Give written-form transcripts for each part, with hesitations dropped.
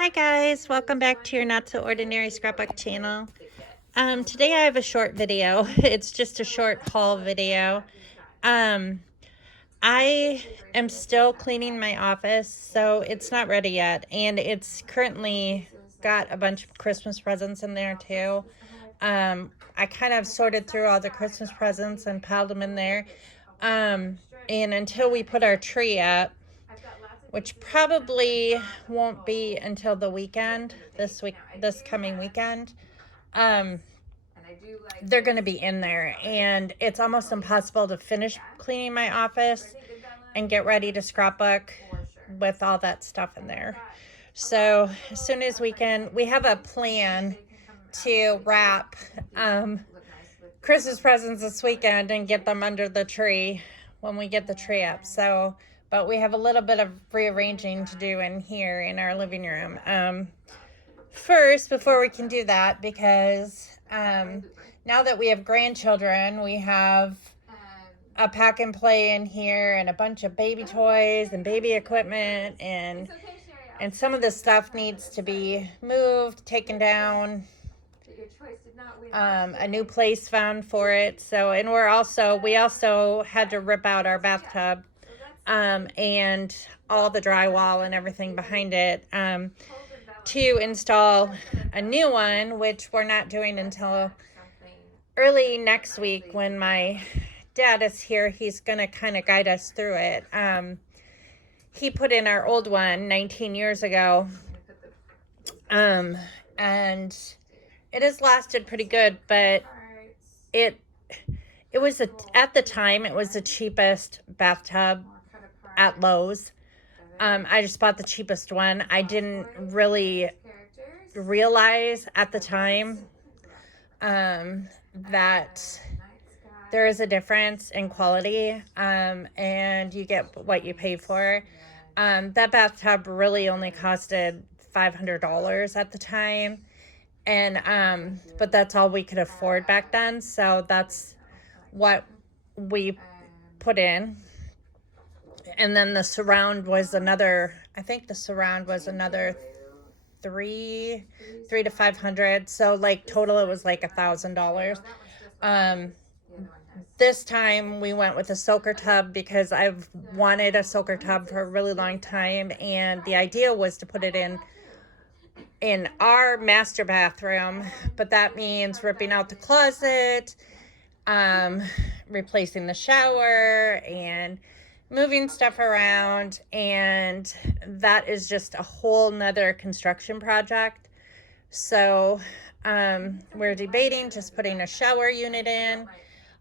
Hi guys, welcome back to your Not So Ordinary Scrapbook channel. Today I have a short video. It's just a short haul video. I am still cleaning my office, so it's not ready yet, and it's currently got a bunch of Christmas presents in there too. I kind of sorted through all the Christmas presents and piled them in there. And until we put our tree up, which probably won't be until the weekend, this coming weekend, they're going to be in there, and it's almost impossible to finish cleaning my office and get ready to scrapbook with all that stuff in there. So as soon as we have a plan to wrap Christmas presents this weekend and get them under the tree when we get the tree up. So, but we have a little bit of rearranging to do in here in our living room. First, before we can do that, because now that we have grandchildren, we have a pack and play in here and a bunch of baby toys and baby equipment, and some of this stuff needs to be moved, taken down. A new place found for it. So, and we also had to rip out our bathtub and all the drywall and everything behind it to install a new one, which we're not doing until early next week when my dad is here. He's going to kind of guide us through it. He put in our old one 19 years ago, and it has lasted pretty good, but it was at the time it was the cheapest bathtub at Lowe's. I just bought the cheapest one. I didn't really realize at the time that there is a difference in quality, and you get what you pay for. That bathtub really only costed $500 at the time, and but that's all we could afford back then, so that's what we put in. And then the surround was another, I think the surround was another three to 500. So like total it was like $1,000. This time we went with a soaker tub because I've wanted a soaker tub for a really long time, and the idea was to put it in our master bathroom, but that means ripping out the closet, replacing the shower, and moving stuff around, and that is just a whole nother construction project. So we're debating just putting a shower unit in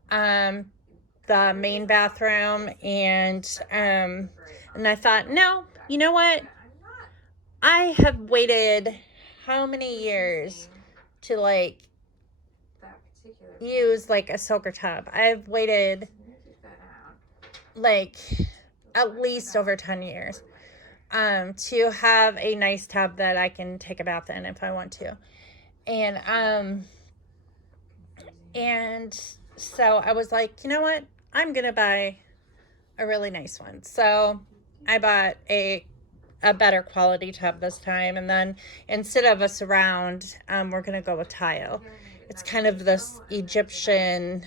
the main bathroom, and I thought, no, you know what, I have waited how many years to like use like a soaker tub. I've waited like at least over 10 years to have a nice tub that I can take a bath in if I want to. And so I was like, you know what, I'm gonna buy a really nice one. So I bought a better quality tub this time, and then instead of a surround, we're gonna go with tile. It's kind of this Egyptian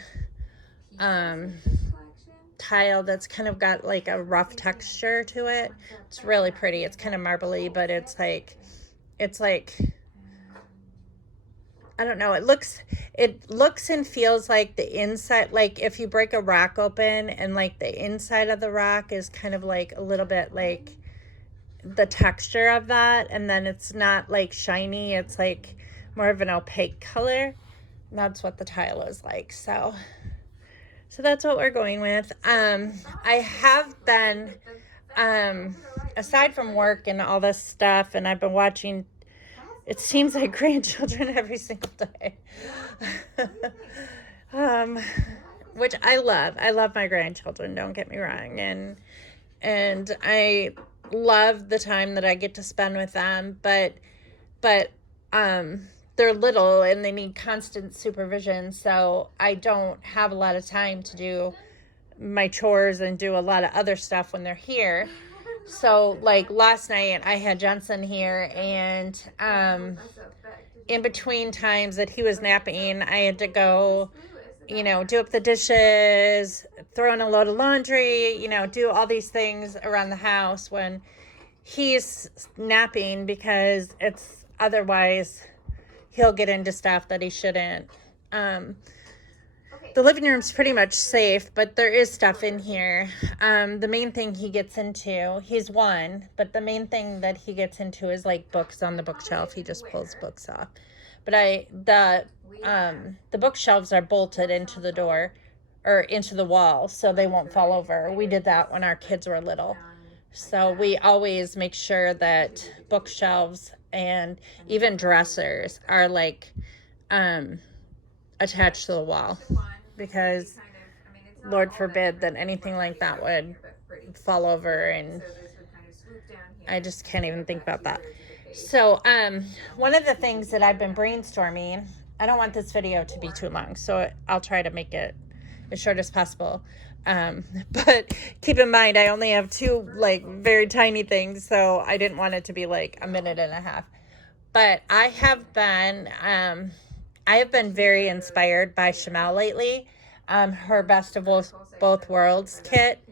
tile that's kind of got like a rough texture to it. It's really pretty. It's kind of marbly, but it's like I don't know, it looks and feels like the inside, like if you break a rock open and like the inside of the rock is kind of like a little bit like the texture of that, and then it's not like shiny, it's like more of an opaque color. That's what the tile is like. So that's what we're going with. I have been, aside from work and all this stuff, and I've been watching, it seems like grandchildren every single day. Which I love. I love my grandchildren, don't get me wrong. And I love the time that I get to spend with them, but they're little and they need constant supervision, so I don't have a lot of time to do my chores and do a lot of other stuff when they're here. So like last night I had Jensen here, and in between times that he was napping, I had to go, do up the dishes, throw in a load of laundry, do all these things around the house when he's napping, because it's otherwise he'll get into stuff that he shouldn't. The living room's pretty much safe, but there is stuff in here. The main thing he gets into, he's one, but the main thing that he gets into is like books on the bookshelf. He just pulls books off. But the bookshelves are bolted into the door or into the wall, so they won't fall over. We did that when our kids were little. So we always make sure that bookshelves and even dressers are like attached to the wall, because Lord forbid that anything like that would fall over, and I just can't even think about that. So one of the things that I've been brainstorming, I don't want this video to be too long, so I'll try to make it as short as possible. But keep in mind, I only have two like very tiny things, so I didn't want it to be like a minute and a half. But I have been very inspired by Shimelle lately. Her Best of Both Worlds kit,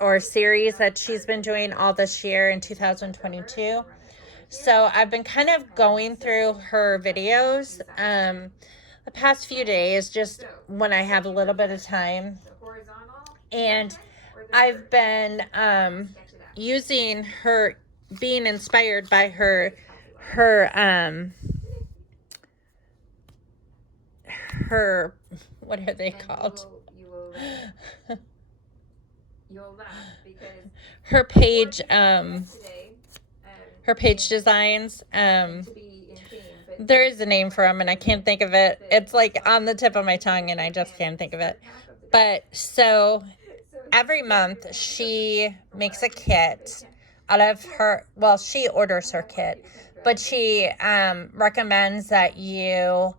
or series that she's been doing all this year in 2022. So I've been kind of going through her videos the past few days, just when I have a little bit of time. And I've been using her, being inspired by her what are they called? Her page designs. There is a name for them and I can't think of it. It's like on the tip of my tongue and I just can't think of it. But so every month she makes a kit out of her, well, she orders her kit, but she recommends that you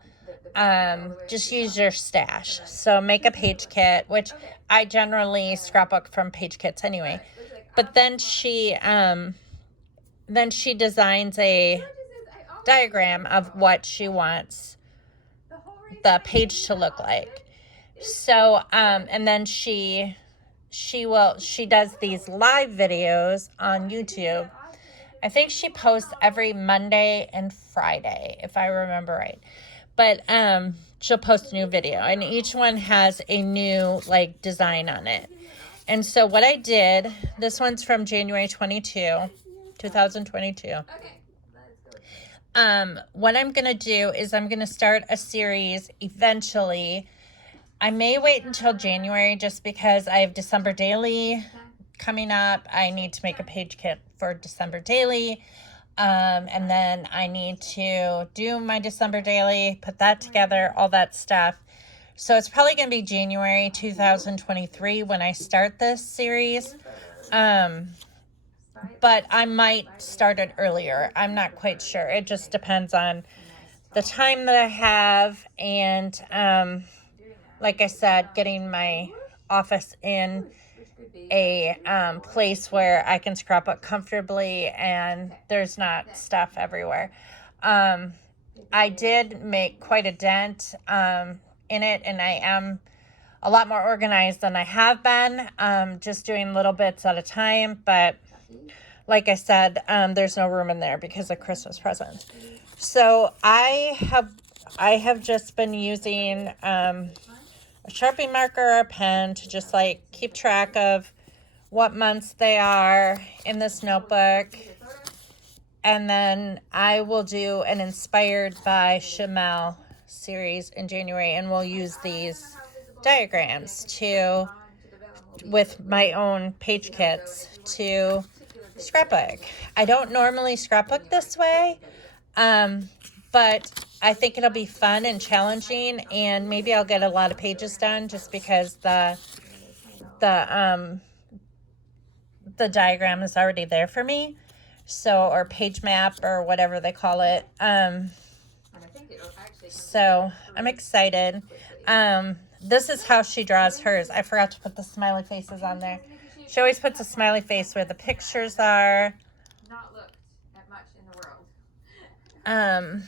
just use your stash. So make a page kit, which I generally scrapbook from page kits anyway. But then she designs a diagram of what she wants the page to look like. So and then she does these live videos on YouTube. I think she posts every Monday and Friday, if I remember right. But she'll post a new video, and each one has a new like design on it. And so what I did, this one's from January 2022. What I'm going to do is I'm going to start a series eventually. I may wait until January just because I have December Daily coming up. I need to make a page kit for December Daily. And then I need to do my December Daily, put that together, all that stuff. So it's probably going to be January 2023 when I start this series. But I might start it earlier. I'm not quite sure. It just depends on the time that I have. And like I said, getting my office in a place where I can scrapbook comfortably and there's not stuff everywhere. I did make quite a dent in it, and I am a lot more organized than I have been, just doing little bits at a time. But like I said, there's no room in there because of Christmas presents. So I have just been using a Sharpie marker or a pen to just like keep track of what months they are in this notebook. And then I will do an Inspired by Shimelle series in January, and we'll use these diagrams with my own page kits to scrapbook. I don't normally scrapbook this way, but I think it'll be fun and challenging, and maybe I'll get a lot of pages done just because the diagram is already there for me. So, or page map or whatever they call it. So I'm excited. This is how she draws hers. I forgot to put the smiley faces on there. She always puts a smiley face where the pictures are. Not looked at much in the world.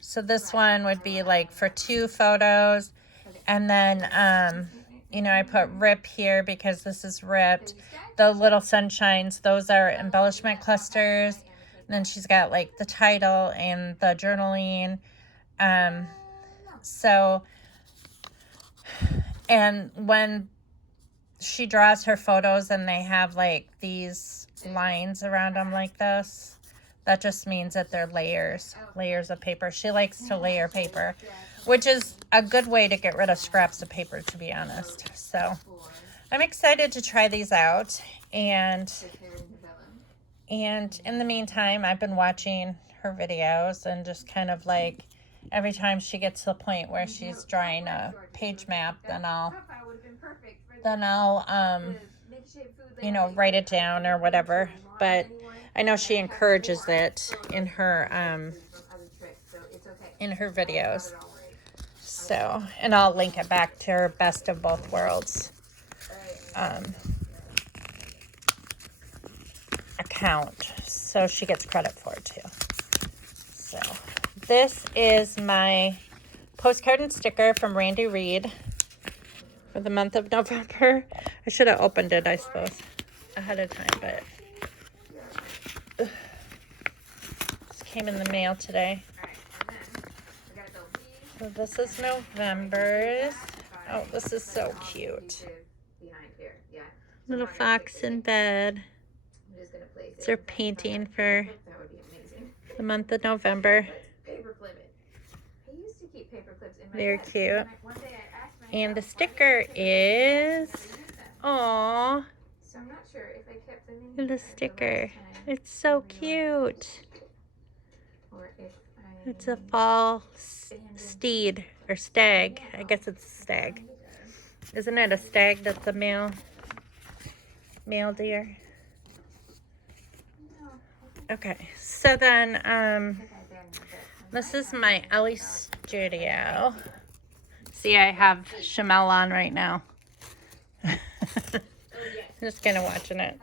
So this one would be like for 2 photos. And then, you know, I put rip here because this is ripped. The little sunshines, those are embellishment clusters. And then she's got like the title and the journaling. So, and when she draws her photos and they have like these lines around them like this, that just means that they're layers of paper. She likes to layer paper, which is a good way to get rid of scraps of paper, to be honest. So I'm excited to try these out. And in the meantime, I've been watching her videos and just kind of like every time she gets to the point where she's drawing a page map, then I'll you know, write it down or whatever. But I know she encourages it in her videos. So, and I'll link it back to her Best of Both Worlds account, so she gets credit for it too. So this is my postcard and sticker from Randy Reed for the month of November. I should have opened it, I suppose, ahead of time, but this came in the mail today. So this is November's. Oh, this is so cute. Little fox in bed. It's her painting for the month of November. Very cute. And the sticker is, aww, the sticker. It's so cute. It's a fall steed or stag. I guess it's a stag. Isn't it a stag that's a male deer? Okay, so then this is my Ellie Studio. See, I have Shimelle on right now. Just kind of watching it.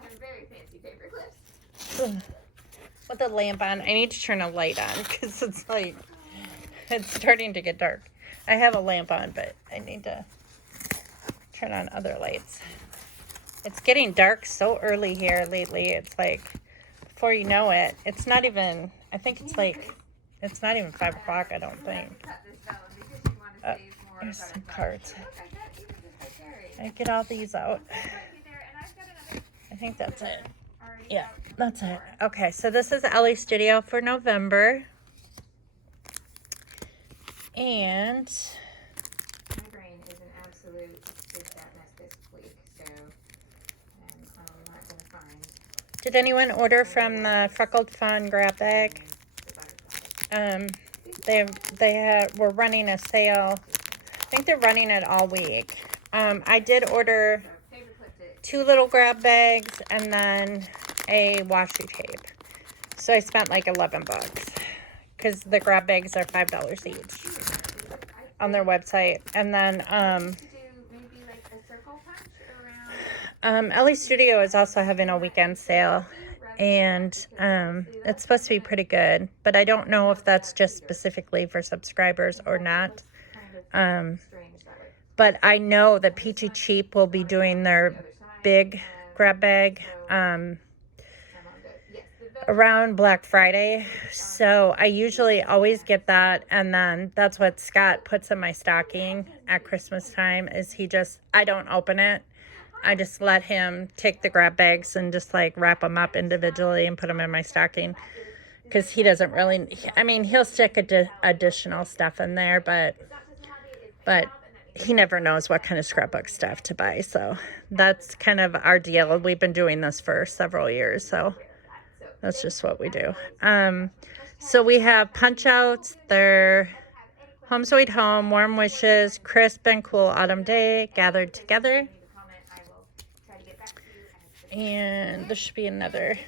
With the lamp on. I need to turn a light on because it's like, it's starting to get dark. I have a lamp on, but I need to turn on other lights. It's getting dark so early here lately. It's like, before you know it, it's not even, I think it's like, it's not even 5 o'clock, I don't think. There's some cards. I get all these out. I think that's it. Yeah, that's it. Okay, so this is Ellie Studio for November. And my brain is an absolute big fat mess this week, so I'm not going to find. Did anyone order from the Freckled Fawn grab bag? They were running a sale. I think they're running it all week. I did order 2 little grab bags and then a washi tape. So I spent like $11 because the grab bags are $5 each on their website. And then Ellie Studio is also having a weekend sale, and it's supposed to be pretty good, but I don't know if that's just specifically for subscribers or not. But I know that Peachy Cheap will be doing their big grab bag around Black Friday. So I usually always get that, and then that's what Scott puts in my stocking at Christmas time. Is I don't open it. I just let him take the grab bags and just like wrap them up individually and put them in my stocking, because he doesn't really, I mean, he'll stick additional stuff in there, but he never knows what kind of scrapbook stuff to buy. So that's kind of our deal. We've been doing this for several years, so that's just what we do. So we have punch outs. They're Home Sweet Home, Warm Wishes, Crisp and Cool Autumn Day, Gathered Together. And there should be another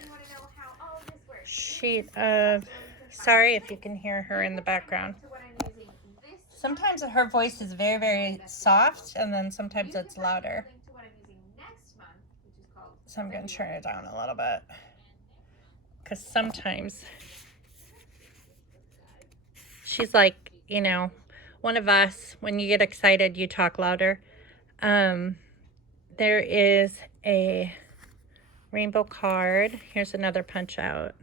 sheet of, sorry if you can hear her in the background. Sometimes her voice is very, very soft, and then sometimes it's louder. So I'm going to turn it down a little bit. Because sometimes she's like, you know, one of us, when you get excited, you talk louder. There is a rainbow card. Here's another punch out.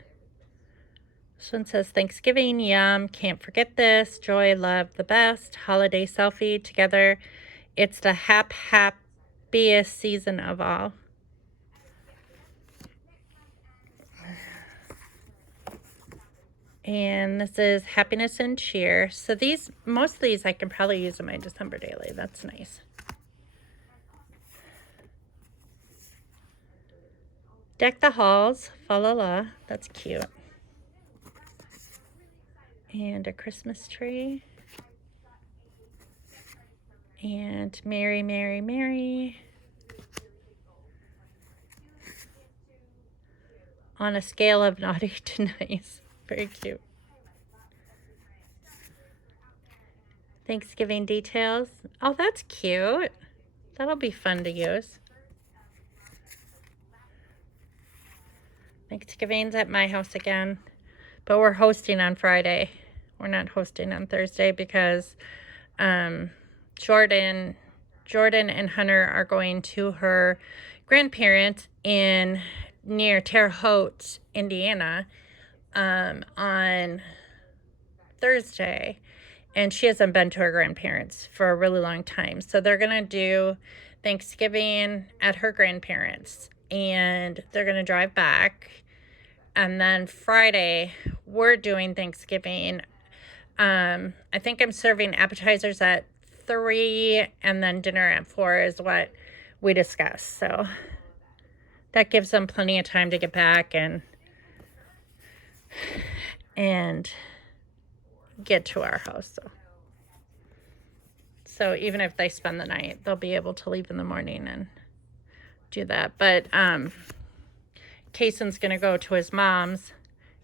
This one says, Thanksgiving, yum, can't forget this. Joy, love, the best. Holiday selfie together. It's the happiest season of all. And this is happiness and cheer. So these, most of these I can probably use in my December daily. That's nice. Deck the halls, fa la la. That's cute. And a Christmas tree. And Merry, Merry, Merry. On a scale of naughty to nice. Very cute. Thanksgiving details. Oh, that's cute. That'll be fun to use. Thanksgiving's at my house again, but we're hosting on Friday. We're not hosting on Thursday because Jordan and Hunter are going to her grandparents in near Terre Haute, Indiana, on Thursday, and she hasn't been to her grandparents for a really long time. So they're gonna do Thanksgiving at her grandparents, and they're gonna drive back. And then Friday, we're doing Thanksgiving. I think I'm serving appetizers at 3 and then dinner at 4 is what we discussed. So that gives them plenty of time to get back and get to our house. So even if they spend the night, they'll be able to leave in the morning and do that. But Kaysen's going to go to his mom's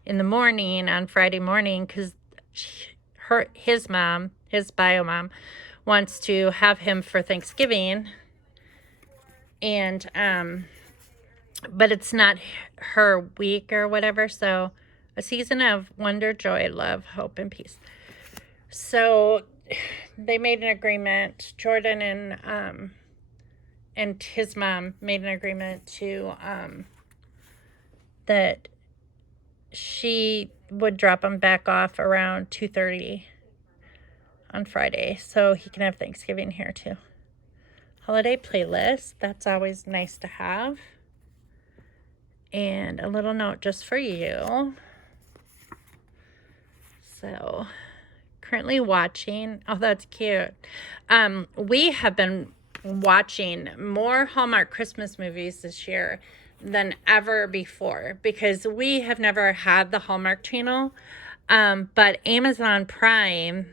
in the morning on Friday morning because his mom, his bio mom, wants to have him for Thanksgiving. And, but it's not her week or whatever. So a season of wonder, joy, love, hope, and peace. So they made an agreement. Jordan and his mom made an agreement to, that she would drop him back off around 2:30 on Friday so he can have Thanksgiving here too. Holiday playlist, that's always nice to have. And a little note just for you. So currently watching, oh, that's cute. We have been watching more Hallmark Christmas movies this year than ever before because we have never had the Hallmark channel, but Amazon Prime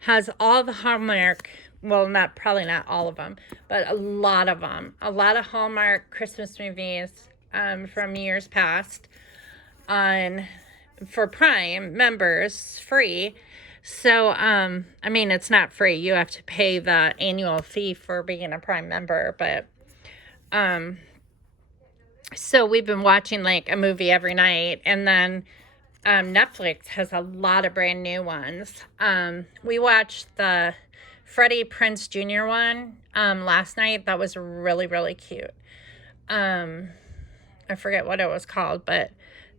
has all the Hallmark, well, probably not all of them, but a lot of them, a lot of Hallmark Christmas movies from years past for Prime members free. So I mean, it's not free, you have to pay the annual fee for being a Prime member, but so we've been watching like a movie every night, and then Netflix has a lot of brand new ones. We watched the Freddie Prinze Jr. one last night. That was really, really cute. I forget what it was called, but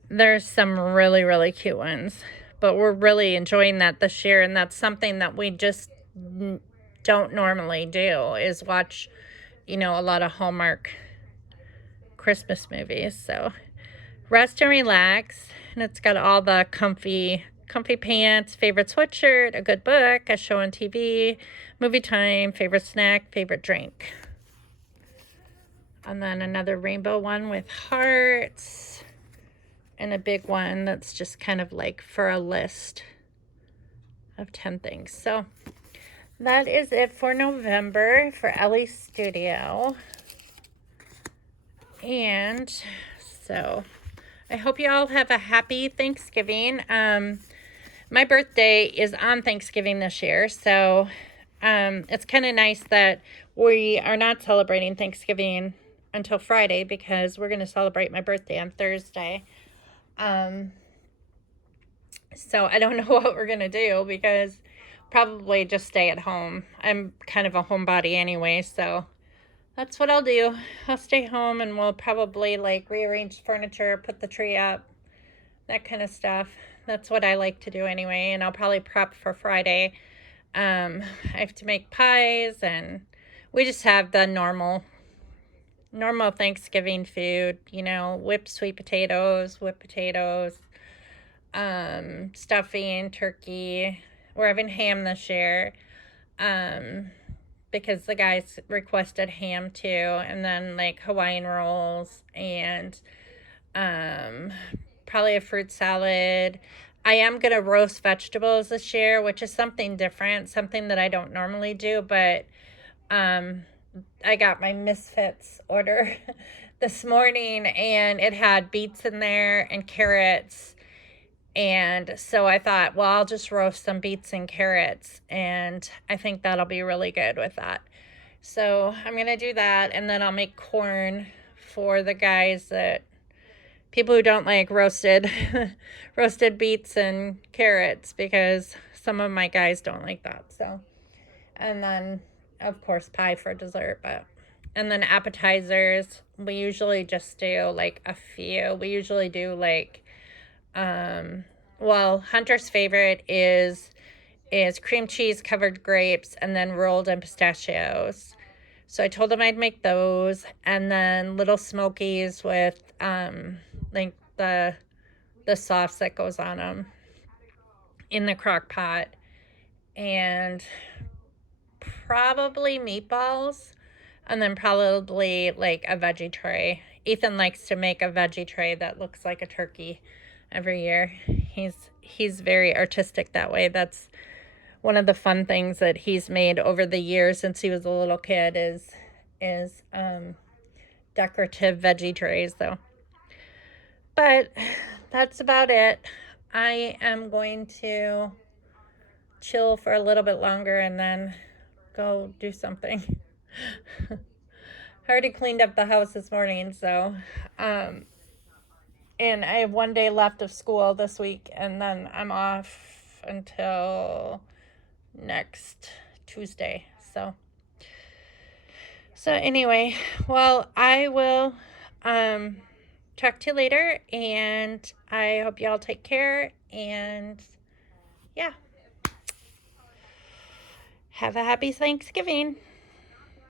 there's some really, really cute ones. But we're really enjoying that this year, and that's something that we just don't normally do, is watch, a lot of Hallmark Christmas movies. So rest and relax, and it's got all the comfy pants, favorite sweatshirt, a good book, a show on TV, movie time, favorite snack, favorite drink, and then another rainbow one with hearts, and a big one that's just kind of like for a list of 10 things. So that is it for November for Ellie Studio. And so I hope you all have a happy Thanksgiving. My birthday is on Thanksgiving this year, so it's kind of nice that we are not celebrating Thanksgiving until Friday because we're going to celebrate my birthday on Thursday. So I don't know what we're going to do because probably just stay at home. I'm kind of a homebody anyway, so that's what I'll do. I'll stay home and we'll probably like rearrange furniture, put the tree up, that kind of stuff. That's what I like to do anyway, and I'll probably prep for Friday. I have to make pies, and we just have the normal Thanksgiving food, you know, whipped sweet potatoes, stuffing, turkey. We're having ham this year, because the guys requested ham too, and then like Hawaiian rolls and probably a fruit salad. I am gonna roast vegetables this year, which is something different, something that I don't normally do, but I got my Misfits order this morning and it had beets in there and carrots. And so I thought, well, I'll just roast some beets and carrots, and I think that'll be really good with that. So I'm going to do that, and then I'll make corn for the guys people who don't like roasted beets and carrots, because some of my guys don't like that. So, and then of course pie for dessert, and then appetizers, we usually just do like a few. We usually do like Hunter's favorite is cream cheese covered grapes and then rolled in pistachios. So I told him I'd make those, and then little smokies with like the sauce that goes on them in the crock pot, and probably meatballs, and then probably like a veggie tray. Ethan likes to make a veggie tray that looks like a turkey every year. He's very artistic that way. That's one of the fun things that he's made over the years since he was a little kid is decorative veggie trays though. But that's about it. I am going to chill for a little bit longer and then go do something. I already cleaned up the house this morning, so and I have one day left of school this week, and then I'm off until next Tuesday. So anyway, well, I will talk to you later, and I hope y'all take care, and yeah, have a happy Thanksgiving.